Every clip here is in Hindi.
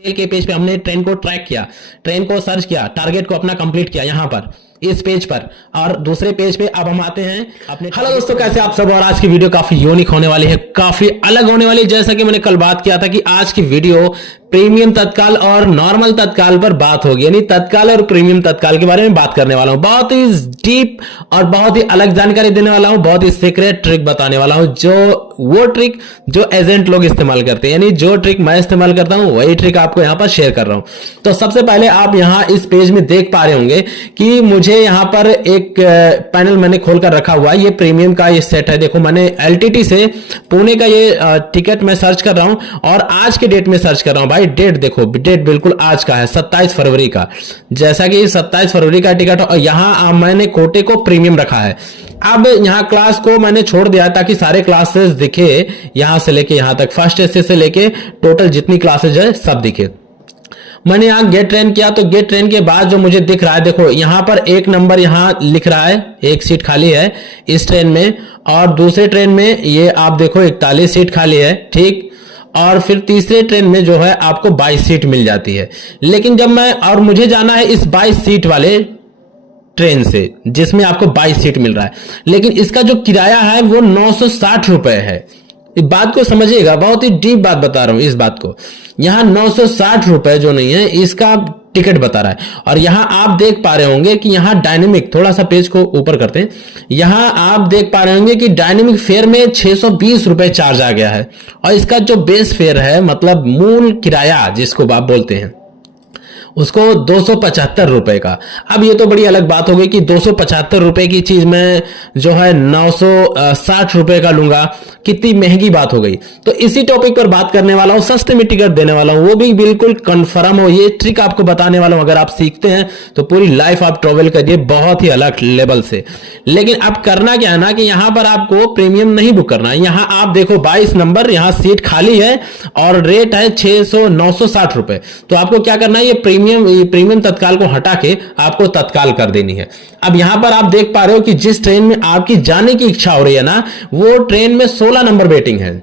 रेल के पेज पे हमने ट्रेन को ट्रैक किया, ट्रेन को सर्च किया, टारगेट को अपना कंप्लीट किया यहाँ पर इस पेज पर। और दूसरे पेज पे अब हम आते हैं अपने। हेलो दोस्तों, कैसे आप सब। और आज की वीडियो काफी यूनिक होने वाली है, काफी अलग होने वाली है। जैसा कि मैंने कल बात किया था कि आज की वीडियो प्रीमियम तत्काल और नॉर्मल तत्काल पर बात होगी, यानी तत्काल और प्रीमियम तत्काल के बारे में बात करने वाला हूं। बहुत ही डीप और बहुत ही अलग जानकारी देने वाला हूं, बहुत ही सीक्रेट ट्रिक बताने वाला हूं, जो वो ट्रिक जो एजेंट लोग इस्तेमाल करते हैं, यानी जो ट्रिक मैं इस्तेमाल करता हूं वही ट्रिक आपको यहां पर शेयर कर रहा हूं। तो सबसे पहले आप यहां इस पेज में देख पा रहे होंगे कि मुझे यहां पर एक पैनल मैंने खोलकर रखा हुआ है। ये प्रीमियम का ये सेट है। देखो, मैंने एलटीटी से पुणे का ये टिकट मैं सर्च कर रहा हूं और आज के डेट में सर्च कर रहा हूं। भाई डेट देखो, डेट बिल्कुल आज का है, 27 फरवरी का। जैसा कि 27 फरवरी का टिकट और यहां मैंने कोटे को प्रीमियम रखा है। अब यहां क्लास को मैंने छोड़ दिया ताकि सारे क्लासेस दिखे, यहां से लेके यहां तक, फर्स्ट एसए से लेके टोटल जितनी क्लासेज है सब दिखे। मैंने यहां गेट ट्रेन किया तो गेट ट्रेन के बाद जो मुझे दिख रहा है, देखो यहां पर एक नंबर यहां लिख रहा है, एक सीट खाली है इस ट्रेन में, और दूसरे ट्रेन में ये आप देखो 41 सीट खाली है, ठीक। और फिर तीसरे ट्रेन में जो है आपको 22 सीट मिल जाती है। लेकिन जब मैं, और मुझे जाना है इस 22 सीट वाले ट्रेन से जिसमें आपको 22 सीट मिल रहा है, लेकिन इसका जो किराया है वो 960 रुपए है। इस बात को समझिएगा, बहुत ही डीप बात बता रहा हूं इस बात को। यहां 960 रुपए जो नहीं है इसका टिकट बता रहा है। और यहां आप देख पा रहे होंगे कि यहां डायनेमिक, थोड़ा सा पेज को ऊपर करते हैं, यहां आप देख पा रहे होंगे कि डायनेमिक फेयर में 620 रुपए चार्ज आ गया है। और इसका जो बेस फेयर है, मतलब मूल किराया जिसको आप बोलते हैं, उसको 275 रुपए का। अब ये तो बड़ी अलग बात हो गई कि 275 रुपए की चीज मैं जो है 960 रुपए का लूंगा, कितनी महंगी बात हो गई। तो इसी टॉपिक पर बात करने वाला हूं, सस्ते में टिकट देने वाला हूं, वो भी बिल्कुल कंफर्म हो। ये ट्रिक आपको बताने वाला हूं, अगर आप सीखते हैं तो पूरी लाइफ आप ट्रेवल करिए बहुत ही अलग लेवल से। लेकिन अब करना क्या है ना कि यहां पर आपको प्रीमियम नहीं बुक करना है। यहां आप देखो 22 नंबर, यहां सीट खाली है और रेट है 960 रुपए। तो आपको क्या करना है, ये प्रीमियम तत्काल को हटा के आपको तत्काल कर देनी है। अब यहां पर आप देख पा रहे हो कि जिस ट्रेन में आपकी जाने की इच्छा हो रही है ना, वो ट्रेन में 16 नंबर वेटिंग है।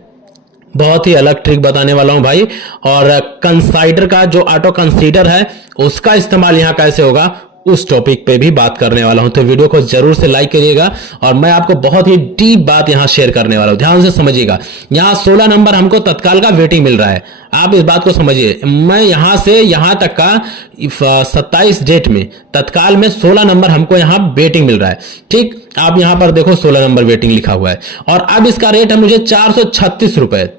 बहुत ही अलग ट्रिक बताने वाला हूं भाई। और कंसाइडर का जो ऑटो कंसीडर है उसका इस्तेमाल यहां कैसे होगा उस टॉपिक पे भी बात करने वाला हूं। तो वीडियो को जरूर से लाइक करिएगा और मैं आपको बहुत ही डीप बात यहां शेयर करने वाला हूं, ध्यान से समझिएगा। यहां 16 नंबर हमको तत्काल का वेटिंग मिल रहा है, आप इस बात को समझिए। मैं यहां से यहां तक का 27 डेट में तत्काल में 16 नंबर हमको यहां वेटिंग मिल रहा है, ठीक। आप यहां पर देखो 16 नंबर वेटिंग लिखा हुआ है। और अब इसका रेट है मुझे 436 रुपए,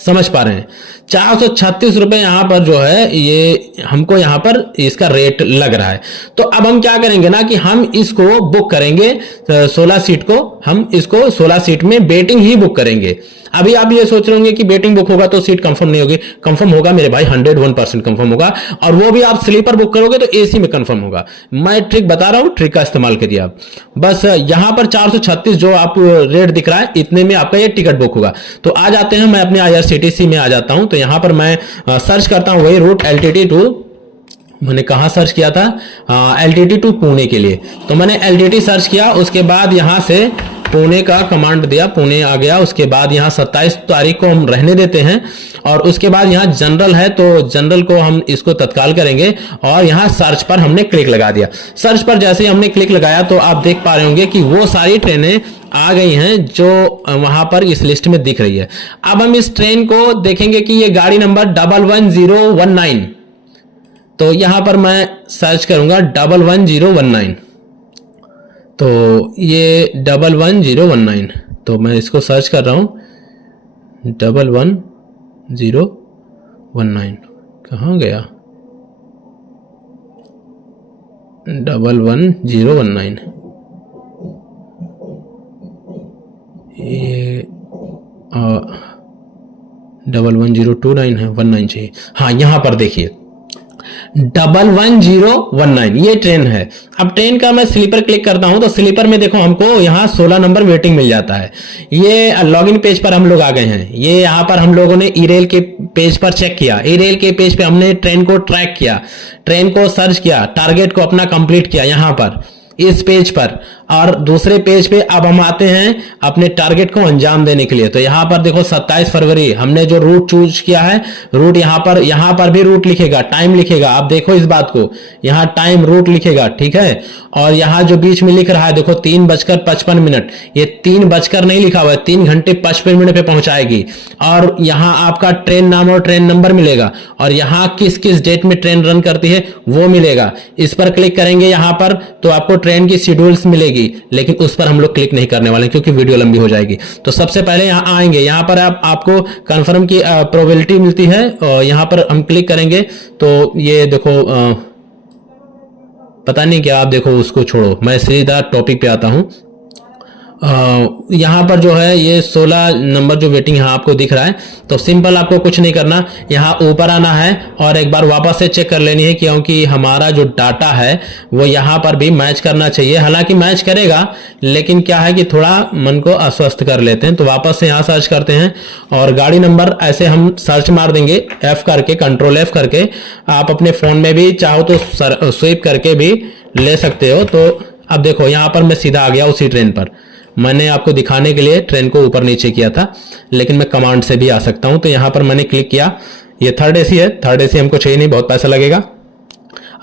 समझ पा रहे हैं। 436 रुपए यहां पर जो है ये हमको यहां पर इसका रेट लग रहा है। तो अब हम क्या करेंगे ना कि हम इसको बुक करेंगे 16 सीट को, हम इसको 16 सीट में वेटिंग ही बुक करेंगे। अभी आप ये सोच रहे होंगे कि वेटिंग बुक होगा तो सीट कंफर्म नहीं होगी। कंफर्म होगा मेरे भाई, 101% कंफर्म होगा। और वो भी आप स्लीपर बुक करोगे तो एसी में कंफर्म होगा। मैं ट्रिक बता रहा हूं, ट्रिक का इस्तेमाल करिए आप। बस यहां पर 436 जो आप रेट दिख रहा है, इतने में आपका ये टिकट बुक होगा। तो आ जाते हैं, मैं अपने आईआरसीटीसी में आ जाता हूं। तो यहां पर मैं सर्च करता हूं वही रूट एलटीटी टू, मैंने कहा सर्च किया था, एलटीटी टू पुणे के लिए। तो मैंने एलटीटी सर्च किया, उसके बाद यहां से पुणे का कमांड दिया, पुणे आ गया। उसके बाद यहां 27 तारीख को हम रहने देते हैं और उसके बाद यहां जनरल है तो जनरल को हम इसको तत्काल करेंगे। और यहां सर्च पर हमने क्लिक लगा दिया। सर्च पर जैसे ही हमने क्लिक लगाया तो आप देख पा रहे होंगे कि वो सारी ट्रेनें आ गई हैं जो वहां पर इस लिस्ट में दिख रही है। अब हम इस ट्रेन को देखेंगे कि ये गाड़ी नंबर 11019, तो यहां पर मैं सर्च करूंगा 11019। तो ये 11019, तो मैं इसको सर्च कर रहा हूं 11019, कहां गया 11019, ये 11029 है, 19 चाहिए। हाँ, यहां पर देखिए 11019 ये ट्रेन है। अब ट्रेन का मैं स्लीपर क्लिक करता हूं तो स्लीपर में देखो हमको यहां 16 नंबर वेटिंग मिल जाता है। ये लॉगिन पेज पर हम लोग आ गए हैं। ये यहां पर हम लोगों ने ई-रेल के पेज पर चेक किया, ई-रेल के पेज पे हमने ट्रेन को ट्रैक किया, ट्रेन को सर्च किया, टारगेट को अपना कंप्लीट किया। यहां पर इस पेज पर, और दूसरे पेज पे अब हम आते हैं अपने टारगेट को अंजाम देने के लिए। तो यहाँ पर देखो 27 फरवरी हमने जो रूट चूज किया है, रूट यहाँ पर भी रूट लिखेगा, टाइम लिखेगा। आप देखो इस बात को, यहाँ टाइम रूट लिखेगा, ठीक है। और यहाँ जो बीच में लिख रहा है देखो 3:55, ये 3 बजकर नहीं लिखा हुआ है, 3 घंटे 55 मिनट पे पहुंचाएगी। और यहाँ आपका ट्रेन नाम और ट्रेन नंबर मिलेगा, और यहाँ किस किस डेट में ट्रेन रन करती है वो मिलेगा। इस पर क्लिक करेंगे यहाँ पर तो आपको ट्रेन की शेड्यूल्स मिलेगी, लेकिन उस पर हम लोग क्लिक नहीं करने वाले क्योंकि वीडियो लंबी हो जाएगी। तो सबसे पहले यहाँ आएंगे, यहाँ पर आपको कंफर्म की प्रोबेबिलिटी मिलती है, और यहाँ पर हम क्लिक करेंगे तो ये देखो पता नहीं क्या, आप देखो उसको छोड़ो, मैं सीधा टॉपिक पे आता हूं। यहाँ पर जो है ये 16 नंबर जो वेटिंग यहाँ आपको दिख रहा है, तो सिंपल आपको कुछ नहीं करना, यहाँ ऊपर आना है और एक बार वापस से चेक कर लेनी है, क्योंकि हमारा जो डाटा है वो यहाँ पर भी मैच करना चाहिए। हालांकि मैच करेगा, लेकिन क्या है कि थोड़ा मन को अस्वस्थ कर लेते हैं। तो वापस से यहाँ सर्च करते हैं और गाड़ी नंबर ऐसे हम सर्च मार देंगे F करके, कंट्रोल F करके। आप अपने फोन में भी चाहो तो स्वीप करके भी ले सकते हो। तो अब देखो यहाँ पर मैं सीधा आ गया उसी ट्रेन पर। मैंने आपको दिखाने के लिए ट्रेन को ऊपर नीचे किया था, लेकिन मैं कमांड से भी आ सकता हूं। तो यहां पर मैंने क्लिक किया, ये थर्ड एसी है, थर्ड एसी हमको चाहिए नहीं, बहुत पैसा लगेगा।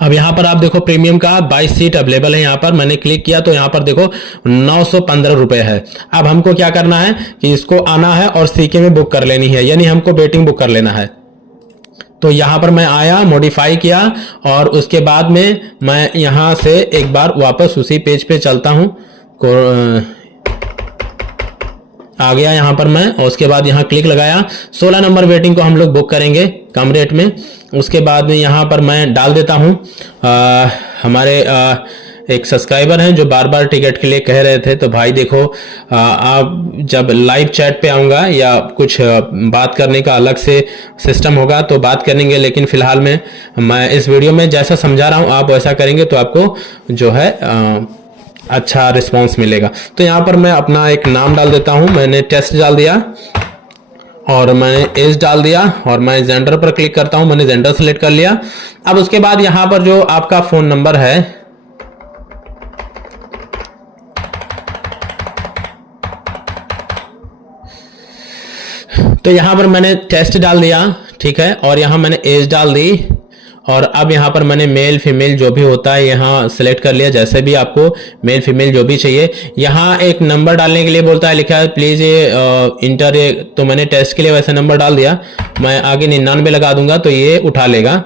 अब यहां पर आप देखो प्रीमियम का 22 सीट अवेलेबल है। यहां पर मैंने क्लिक किया तो यहां पर देखो 915 रुपए है। अब हमको क्या करना है कि इसको आना है और सीके में बुक कर लेनी है, यानी हमको वेटिंग बुक कर लेना है। तो यहां पर मैं आया, मॉडिफाई किया, और उसके बाद में मैं यहां से एक बार वापस उसी पेज पे चलता हूं। आ गया यहाँ पर मैं, और उसके बाद यहाँ क्लिक लगाया। 16 नंबर वेटिंग को हम लोग बुक करेंगे कम रेट में। उसके बाद में यहाँ पर मैं डाल देता हूँ, हमारे एक सब्सक्राइबर हैं जो बार बार टिकट के लिए कह रहे थे। तो भाई देखो, आप जब लाइव चैट पे आऊँगा या कुछ बात करने का अलग से सिस्टम होगा तो बात करेंगे, लेकिन फिलहाल में मैं इस वीडियो में जैसा समझा रहा हूँ आप वैसा करेंगे तो आपको जो है अच्छा रिस्पांस मिलेगा। तो यहाँ पर मैं अपना एक नाम डाल देता हूँ। मैंने टेस्ट डाल दिया और मैंने एज डाल दिया, और मैं जेंडर पर क्लिक करता हूँ। मैंने जेंडर सेलेक्ट कर लिया। अब उसके बाद यहाँ पर जो आपका फोन नंबर है, तो यहाँ पर मैंने टेस्ट डाल दिया, ठीक है, और यहाँ मैंने एज डाल दी। और अब यहाँ पर मैंने मेल फीमेल जो भी होता है यहाँ सेलेक्ट कर लिया, जैसे भी आपको मेल फीमेल जो भी चाहिए। यहाँ एक नंबर डालने के लिए बोलता है, लिखा है प्लीज ये इंटर, तो मैंने टेस्ट के लिए वैसे नंबर डाल दिया। मैं आगे 99 लगा दूंगा तो ये उठा लेगा।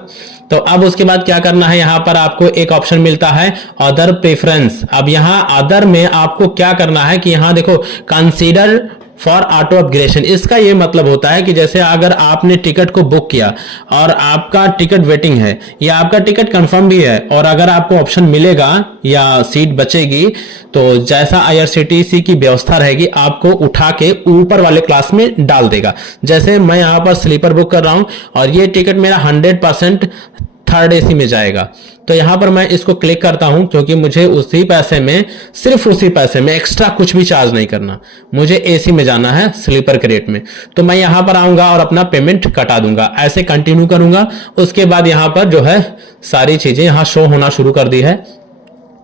तो अब उसके बाद क्या करना है, यहाँ पर आपको एक ऑप्शन मिलता है अदर प्रेफरेंस। अब यहाँ अदर में आपको क्या करना है कि यहाँ देखो कंसीडर फॉर ऑटो अपग्रेडेशन। इसका ये मतलब होता है कि जैसे अगर आपने टिकट को बुक किया और आपका टिकट वेटिंग है या आपका टिकट कंफर्म भी है, और अगर आपको ऑप्शन मिलेगा या सीट बचेगी, तो जैसा IRCTC की व्यवस्था रहेगी आपको उठा के ऊपर वाले क्लास में डाल देगा। जैसे मैं यहाँ पर स्लीपर बुक कर रहा हूं और ये टिकट मेरा 100% थर्ड एसी में जाएगा। तो यहां पर मैं इसको क्लिक करता हूं, क्योंकि मुझे उसी पैसे में, सिर्फ उसी पैसे में एक्स्ट्रा कुछ भी चार्ज नहीं करना, मुझे एसी में जाना है, स्लीपर के रेट में। तो मैं यहां पर आऊंगा और अपना पेमेंट कटा दूंगा, ऐसे कंटिन्यू करूंगा। उसके बाद यहां पर जो है सारी चीजें यहां शो होना शुरू कर दी है।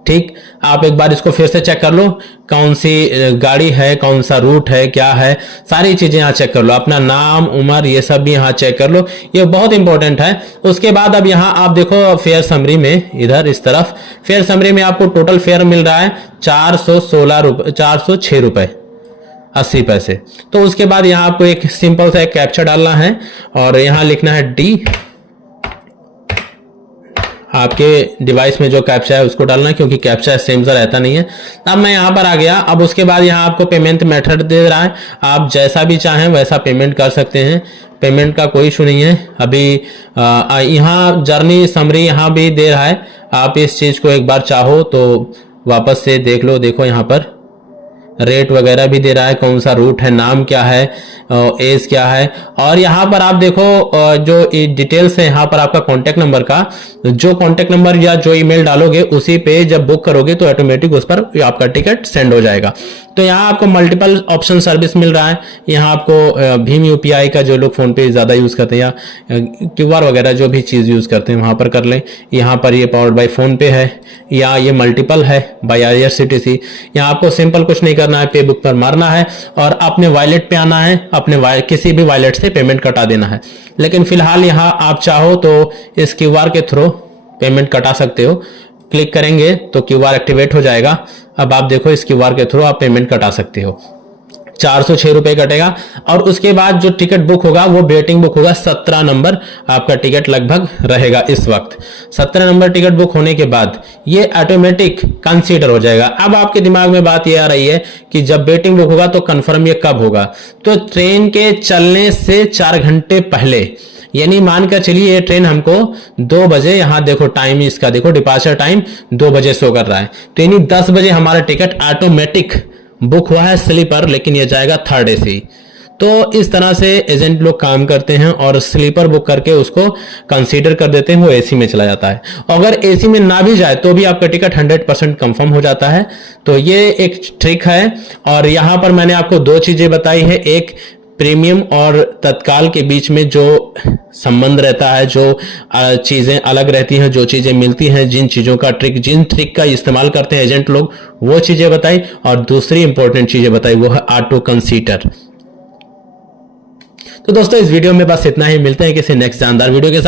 ठीक, आप एक बार इसको फिर से चेक कर लो, कौन सी गाड़ी है, कौन सा रूट है, क्या है, सारी चीजें यहाँ चेक कर लो। अपना नाम, उम्र, ये सब भी यहाँ चेक कर लो, ये बहुत इंपॉर्टेंट है। उसके बाद अब यहाँ आप देखो फेयर समरी में, इधर इस तरफ फेयर समरी में आपको टोटल फेयर मिल रहा है 406 रुपए 80 पैसे। तो उसके बाद यहाँ आपको एक सिंपल सा एक कैप्चा डालना है और यहाँ लिखना है डी। आपके डिवाइस में जो कैप्चा है उसको डालना है, क्योंकि कैप्चा सेम सा रहता नहीं है। अब मैं यहाँ पर आ गया। अब उसके बाद यहाँ आपको पेमेंट मेथड दे रहा है, आप जैसा भी चाहें वैसा पेमेंट कर सकते हैं, पेमेंट का कोई इशू नहीं है। अभी यहाँ जर्नी समरी यहाँ भी दे रहा है, आप इस चीज को एक बार चाहो तो वापस से देख लो। देखो यहाँ पर रेट वगैरह भी दे रहा है, कौन सा रूट है, नाम क्या है, एज क्या है। और यहाँ पर आप देखो जो डिटेल्स है यहाँ पर आपका कॉन्टैक्ट नंबर का, जो कॉन्टैक्ट नंबर या जो ईमेल डालोगे उसी पे जब बुक करोगे तो ऑटोमेटिक उस पर आपका टिकट सेंड हो जाएगा। तो यहाँ आपको मल्टीपल ऑप्शन सर्विस मिल रहा है। यहाँ आपको भीम यूपीआई का, जो लोग फोन पे ज्यादा यूज करते हैं या क्यूआर वगैरह जो भी चीज यूज करते हैं वहां पर कर लें। यहाँ पर ये पावर्ड बाय फोन पे है या ये मल्टीपल है बाय आईआरसीटीसी। यहाँ आपको सिंपल कुछ नहीं करना है, पे बुक पर मारना है और अपने वॉलेट पे आना है, अपने किसी भी वॉलेट से पेमेंट कटा देना है। लेकिन फिलहाल यहाँ आप चाहो तो इस क्यूआर के थ्रू पेमेंट कटा सकते हो। क्लिक करेंगे तो क्यूआर एक्टिवेट हो जाएगा। अब आप देखो इस क्यूआर के थ्रू आप पेमेंट कटा सकते हो। 406 रुपए कटेगा और उसके बाद जो टिकट बुक होगा वो वेटिंग बुक होगा। 17 नंबर आपका टिकट लगभग रहेगा इस वक्त। 17 नंबर टिकट बुक होने के बाद ये ऑटोमेटिक कंसीडर हो जाएगा। अब आपके दिमाग में बात ये आ रही है कि जब वेटिंग बुक होगा तो कंफर्म ये कब होगा? तो ट्रेन के चलने से 4 घंटे पहले, यानी मानकर चलिए ये ट्रेन हमको 2 बजे, यहां देखो टाइम इसका, देखो डिपार्चर टाइम 2 बजे शो कर रहा है, तो यानी 10 बजे हमारा टिकट ऑटोमेटिक बुक हुआ है स्लीपर, लेकिन ये जाएगा थर्ड एसी। तो इस तरह से एजेंट लोग काम करते हैं और स्लीपर बुक करके उसको कंसीडर कर देते हैं, वो एसी में चला जाता है। अगर एसी में ना भी जाए तो भी आपका टिकट 100% कंफर्म हो जाता है। तो ये एक ट्रिक है। और यहां पर मैंने आपको 2 चीजें बताई है, एक प्रीमियम और तत्काल के बीच में जो संबंध रहता है, जो चीजें अलग रहती हैं, जो चीजें मिलती हैं, जिन चीजों का जिन ट्रिक का इस्तेमाल करते हैं एजेंट लोग, वो चीजें बताई। और दूसरी इंपॉर्टेंट चीजें बताई वो है ऑटो कंसीडर। तो दोस्तों इस वीडियो में बस इतना ही, मिलते हैं किसी नेक्स्ट जानदार वीडियो के साथ।